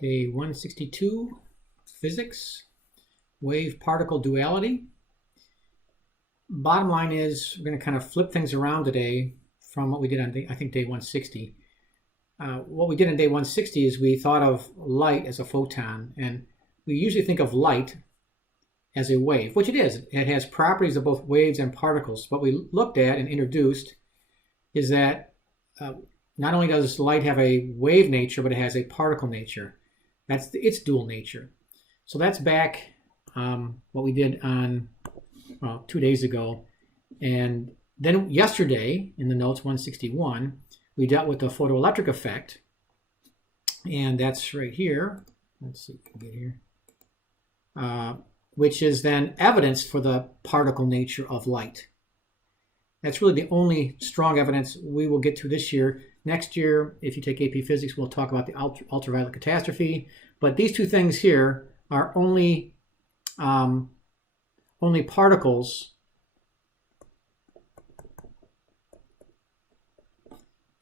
Day 162, Physics, Wave-Particle Duality. Bottom line is we're going to kind of flip things around today from what we did on, I think, day 160. What we did on day 160 is we thought of light as a photon, and we usually think of light as a wave, which it is. It has properties of both waves and particles. What we looked at and introduced is that not only does light have a wave nature, but it has a particle nature. That's its dual nature. So that's back what we did on, well, 2 days ago. And then yesterday, in the notes 161, we dealt with the photoelectric effect. And that's right here. Let's see if we can get here. Which is then evidence for the particle nature of light. That's really the only strong evidence we will get to this year. Next year, if you take AP Physics, we'll talk about the ultraviolet catastrophe. But these two things here are only particles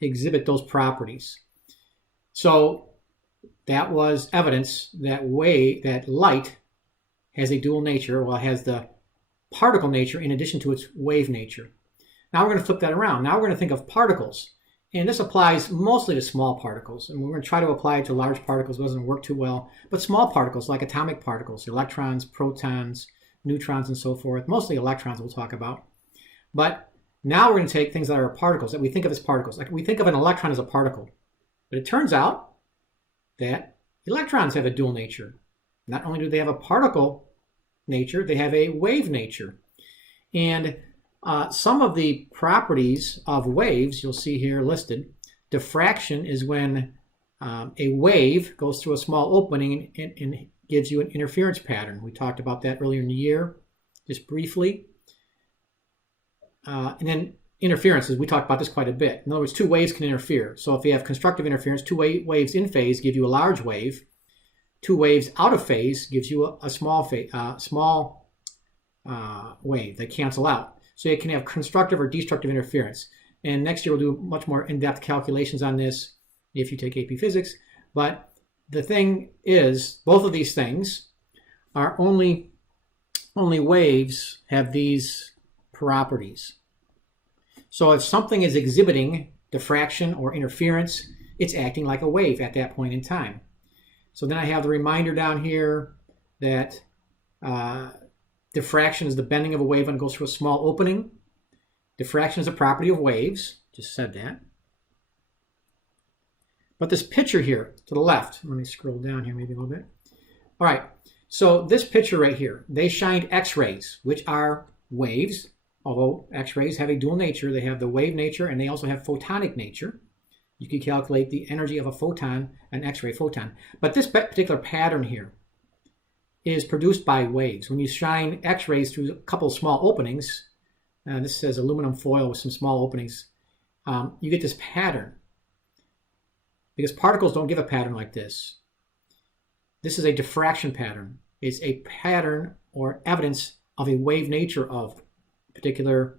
exhibit those properties. So that was evidence that light has a dual nature. Well, it has the particle nature in addition to its wave nature. Now we're going to flip that around. Now we're going to think of particles. And this applies mostly to small particles. And we're going to try to apply it to large particles. It doesn't work too well. But small particles like atomic particles, electrons, protons, neutrons, and so forth. Mostly electrons we'll talk about. But now we're going to take things that are particles, that we think of as particles. Like we think of an electron as a particle. But it turns out that electrons have a dual nature. Not only do they have a particle nature, they have a wave nature. And some of the properties of waves you'll see here listed. Diffraction is when a wave goes through a small opening and gives you an interference pattern. We talked about that earlier in the year, just briefly. And then interferences, we talked about this quite a bit. In other words, two waves can interfere. So if you have constructive interference, two waves in phase give you a large wave. Two waves out of phase gives you a small wave. They cancel out. So you can have constructive or destructive interference. And next year we'll do much more in-depth calculations on this if you take AP Physics. But the thing is, both of these things are only waves have these properties. So if something is exhibiting diffraction or interference, it's acting like a wave at that point in time. So then I have the reminder down here that diffraction is the bending of a wave when it goes through a small opening. Diffraction is a property of waves. Just said that. But this picture here to the left, let me scroll down here maybe a little bit. All right, so this picture right here, they shined X-rays, which are waves, although X-rays have a dual nature. They have the wave nature and they also have photonic nature. You can calculate the energy of a photon, an X-ray photon. But this particular pattern here is produced by waves. When you shine X-rays through a couple of small openings, this says aluminum foil with some small openings, you get this pattern. Because particles don't give a pattern like this. This is a diffraction pattern. It's a pattern or evidence of a wave nature of a particular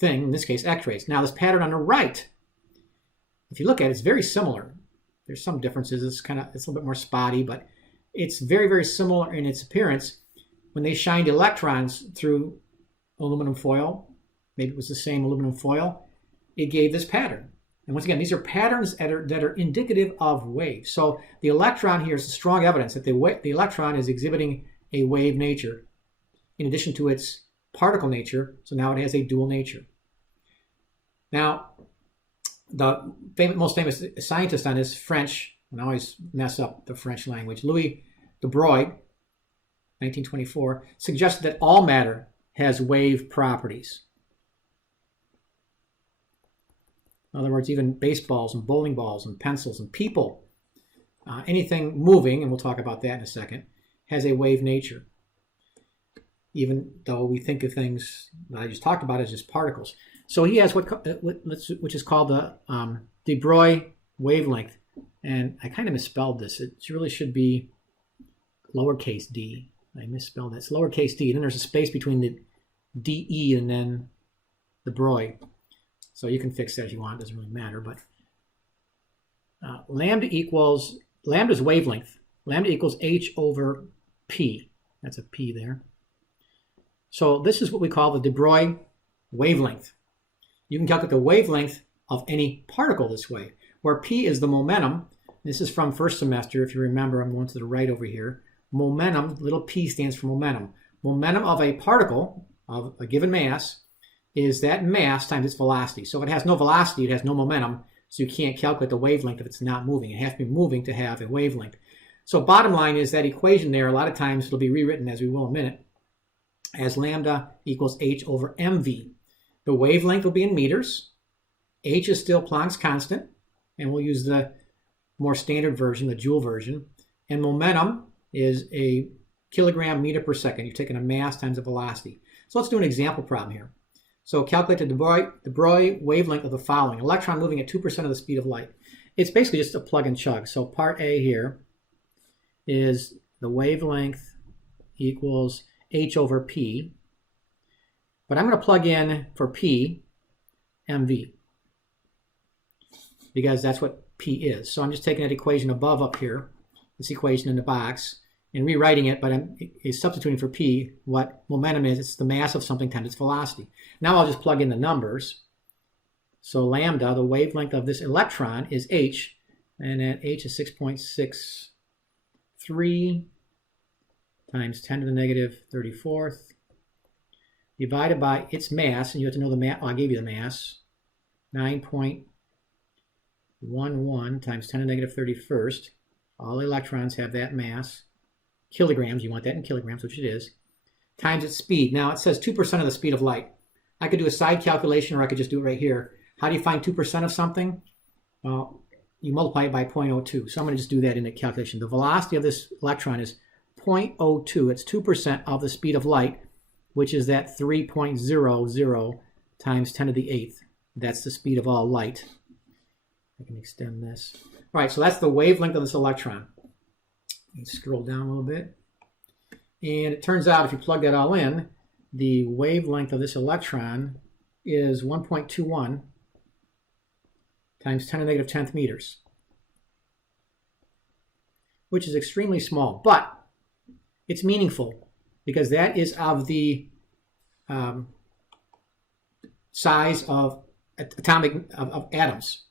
thing, in this case X-rays. Now this pattern on the right, if you look at it, it's very similar. There's some differences. It's a little bit more spotty, but it's very, very similar in its appearance. When they shined electrons through aluminum foil, maybe it was the same aluminum foil, it gave this pattern. And once again, these are patterns that are indicative of waves. So the electron here is strong evidence that the electron is exhibiting a wave nature in addition to its particle nature. So now it has a dual nature. Now, the most famous scientist on this, French, and I always mess up the French language, Louis de Broglie, 1924, suggested that all matter has wave properties. In other words, even baseballs and bowling balls and pencils and people, anything moving, and we'll talk about that in a second, has a wave nature. Even though we think of things that I just talked about as just particles. So he has which is called the de Broglie wavelength. And I kind of misspelled this. It really should be lowercase d. I misspelled it. It's lowercase d. Then there's a space between the de and then the Broglie. So you can fix that if you want. It doesn't really matter. But lambda is wavelength. Lambda equals h over p. That's a p there. So this is what we call the de Broglie wavelength. You can calculate the wavelength of any particle this way, where p is the momentum. This is from first semester, if you remember. I'm going to the right over here. Momentum, little p stands for momentum. Momentum of a particle of a given mass is that mass times its velocity. So if it has no velocity, it has no momentum, so you can't calculate the wavelength if it's not moving. It has to be moving to have a wavelength. So bottom line is that equation there, a lot of times it'll be rewritten, as we will in a minute, as lambda equals h over mv. The wavelength will be in meters. H is still Planck's constant, and we'll use the more standard version, the joule version. And momentum is a kilogram meter per second. You've taken a mass times a velocity. So let's do an example problem here. So calculate the de Broglie wavelength of the following. Electron moving at 2% of the speed of light. It's basically just a plug and chug. So part A here is the wavelength equals h over p. But I'm going to plug in for p, mv, because that's what p is. So I'm just taking that equation above up here, this equation in the box, and rewriting it, but I'm substituting for p what momentum is. It's the mass of something times its velocity. Now I'll just plug in the numbers. So lambda, the wavelength of this electron, is h, and that h is 6.63 times 10 to the negative 34th, divided by its mass, and you have to know the mass. Oh, I gave you the mass, 9.11 times 10 to the negative 31st. All electrons have that mass. Kilograms, you want that in kilograms, which it is, times its speed. Now it says 2% of the speed of light. I could do a side calculation, or I could just do it right here. How do you find 2% of something? Well, you multiply it by 0.02. So I'm going to just do that in the calculation. The velocity of this electron is 0.02. It's 2% of the speed of light, which is that 3.00 times 10 to the 8th. That's the speed of all light. I can extend this. All right, so that's the wavelength of this electron. Let's scroll down a little bit. And it turns out if you plug that all in, the wavelength of this electron is 1.21 times 10 to the negative 10th meters, which is extremely small. But it's meaningful because that is of the size of of atoms.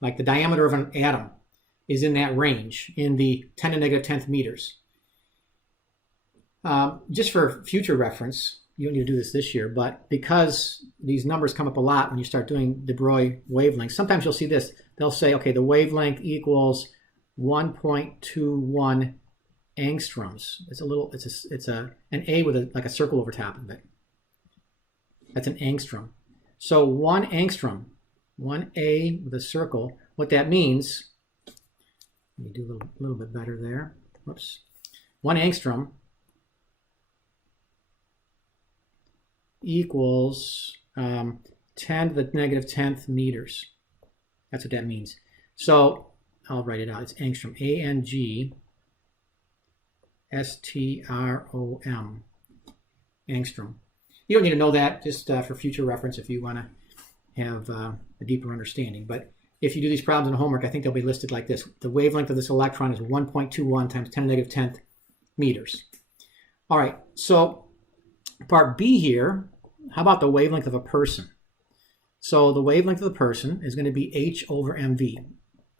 Like the diameter of an atom is in that range, in the 10 to the negative 10th meters. Just for future reference, you don't need to do this year, but because these numbers come up a lot when you start doing de Broglie wavelengths, sometimes you'll see this. They'll say, okay, the wavelength equals 1.21 angstroms. It's an A with like a circle over top of it. That's an angstrom. So 1 angstrom, 1A with a circle, what that means, let me do a little bit better there. Whoops. 1 angstrom equals 10 to the negative 10th meters. That's what that means. So I'll write it out. It's angstrom. A-N-G-S-T-R-O-M. Angstrom. You don't need to know that, just for future reference if you want to have a deeper understanding. But if you do these problems in homework, I think they'll be listed like this. The wavelength of this electron is 1.21 times 10 to the negative 10th meters. All right, so part B here, how about the wavelength of a person? So the wavelength of the person is going to be h over mv,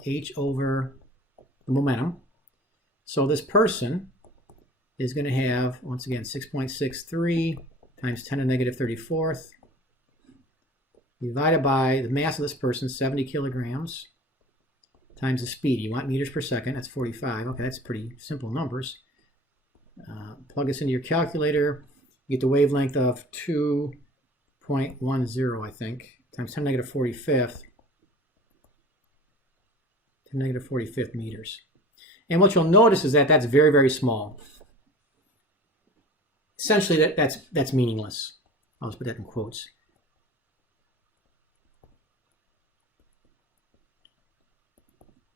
h over the momentum. So this person is going to have, once again, 6.63 times 10 to the negative 34th, divided by the mass of this person, 70 kilograms, times the speed. You want meters per second, that's 45. Okay, that's pretty simple numbers. Plug this into your calculator. You get the wavelength of 2.10, I think, times 10 to the negative 45th, 10 to the negative 45th meters. And what you'll notice is that that's very, very small. Essentially, that's meaningless. I'll just put that in quotes.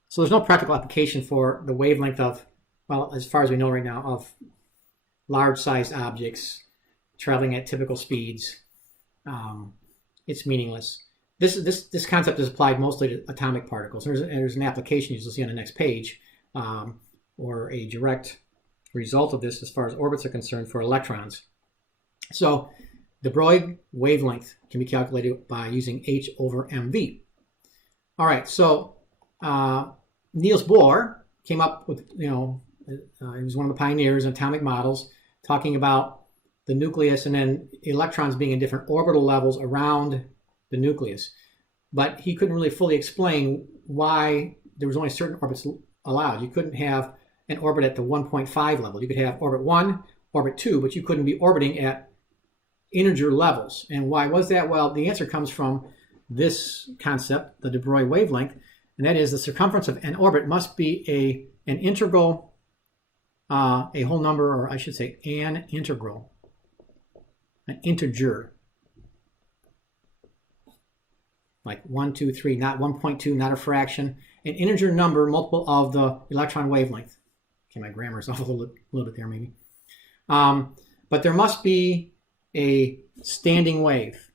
So there's no practical application for the wavelength of, well, as far as we know right now, of large-sized objects traveling at typical speeds. It's meaningless. This concept is applied mostly to atomic particles. There's an application you'll see on the next page, or a direct result of this as far as orbits are concerned for electrons. So the Broglie wavelength can be calculated by using h over mv. All right, so Niels Bohr came up with, he was one of the pioneers in atomic models, talking about the nucleus and then electrons being in different orbital levels around the nucleus. But he couldn't really fully explain why there was only certain orbits allowed. You couldn't have an orbit at the 1.5 level. You could have orbit 1, orbit 2, but you couldn't be orbiting at integer levels. And why was that? Well, the answer comes from this concept, the de Broglie wavelength, and that is the circumference of an orbit must be an integral, a whole number, or I should say an integral, an integer. Like 1, 2, 3, not 1.2, not a fraction, an integer number multiple of the electron wavelength. Okay, my grammar's off a little bit there maybe. But there must be a standing wave.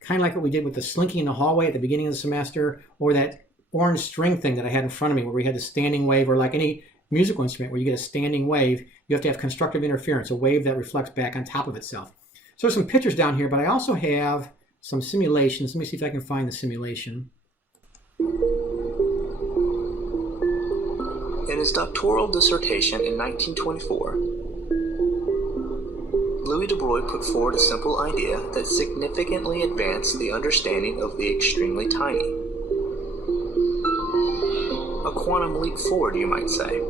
Kind of like what we did with the slinky in the hallway at the beginning of the semester, or that orange string thing that I had in front of me where we had the standing wave, or like any musical instrument where you get a standing wave, you have to have constructive interference, a wave that reflects back on top of itself. So there's some pictures down here, but I also have some simulations. Let me see if I can find the simulation. In his doctoral dissertation in 1924, Louis de Broglie put forward a simple idea that significantly advanced the understanding of the extremely tiny. A quantum leap forward, you might say.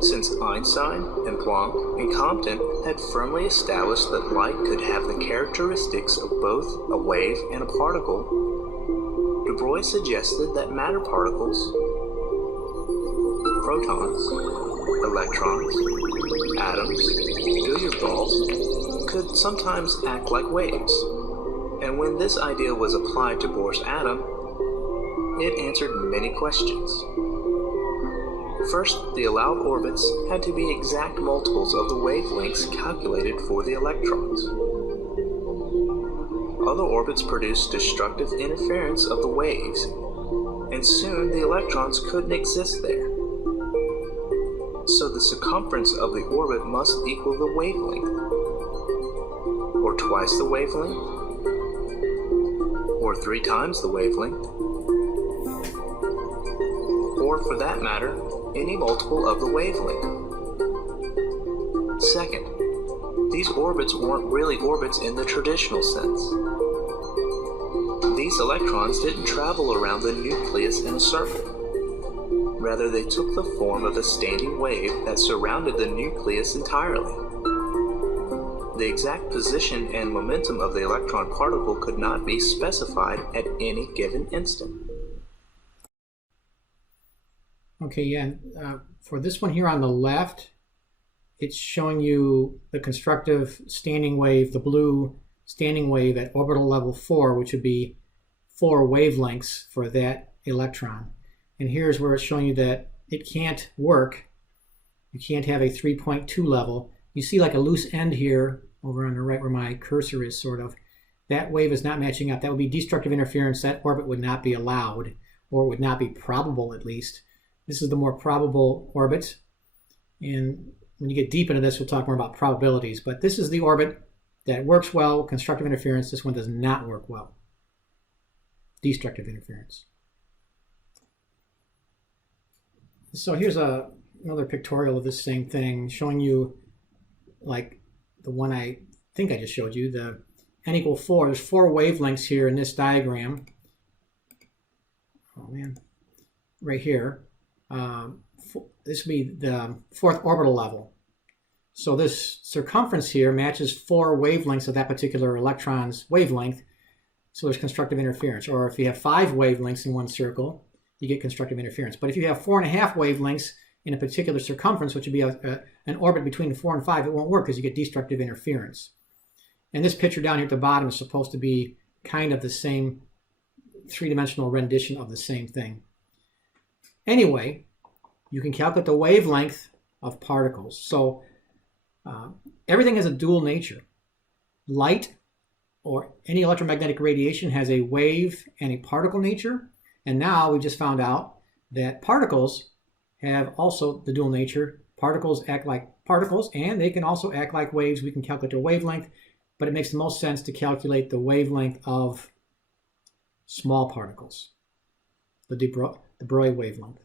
Since Einstein and Planck and Compton had firmly established that light could have the characteristics of both a wave and a particle, de Broglie suggested that matter particles, protons, electrons, atoms, billiard balls, could sometimes act like waves. And when this idea was applied to Bohr's atom, it answered many questions. First, the allowed orbits had to be exact multiples of the wavelengths calculated for the electrons. Other orbits produced destructive interference of the waves, and soon the electrons couldn't exist there. So the circumference of the orbit must equal the wavelength, or twice the wavelength, or 3 times the wavelength, or for that matter, any multiple of the wavelength. Second, these orbits weren't really orbits in the traditional sense. These electrons didn't travel around the nucleus in a circle. Rather, they took the form of a standing wave that surrounded the nucleus entirely. The exact position and momentum of the electron particle could not be specified at any given instant. Okay, yeah, for this one here on the left, it's showing you the constructive standing wave, the blue standing wave at orbital level 4, which would be 4 wavelengths for that electron. And here's where it's showing you that it can't work. You can't have a 3.2 level. You see like a loose end here over on the right where my cursor is, sort of. That wave is not matching up. That would be destructive interference. That orbit would not be allowed, or would not be probable at least. This is the more probable orbit. And when you get deep into this, we'll talk more about probabilities. But this is the orbit that works well, constructive interference. This one does not work well. Destructive interference. So here's another pictorial of this same thing, showing you like the one I think I just showed you, the n equal 4. There's 4 wavelengths here in this diagram. Oh man, right here. This would be the 4th orbital level. So this circumference here matches 4 wavelengths of that particular electron's wavelength. So there's constructive interference. Or if you have 5 wavelengths in one circle, you get constructive interference. But if you have 4.5 wavelengths in a particular circumference, which would be an orbit between 4 and 5, it won't work because you get destructive interference. And this picture down here at the bottom is supposed to be kind of the same 3-dimensional rendition of the same thing. Anyway, you can calculate the wavelength of particles. So everything has a dual nature. Light or any electromagnetic radiation has a wave and a particle nature. And now we just found out that particles have also the dual nature. Particles act like particles, and they can also act like waves. We can calculate their wavelength, but it makes the most sense to calculate the wavelength of small particles, the de Broglie wavelength.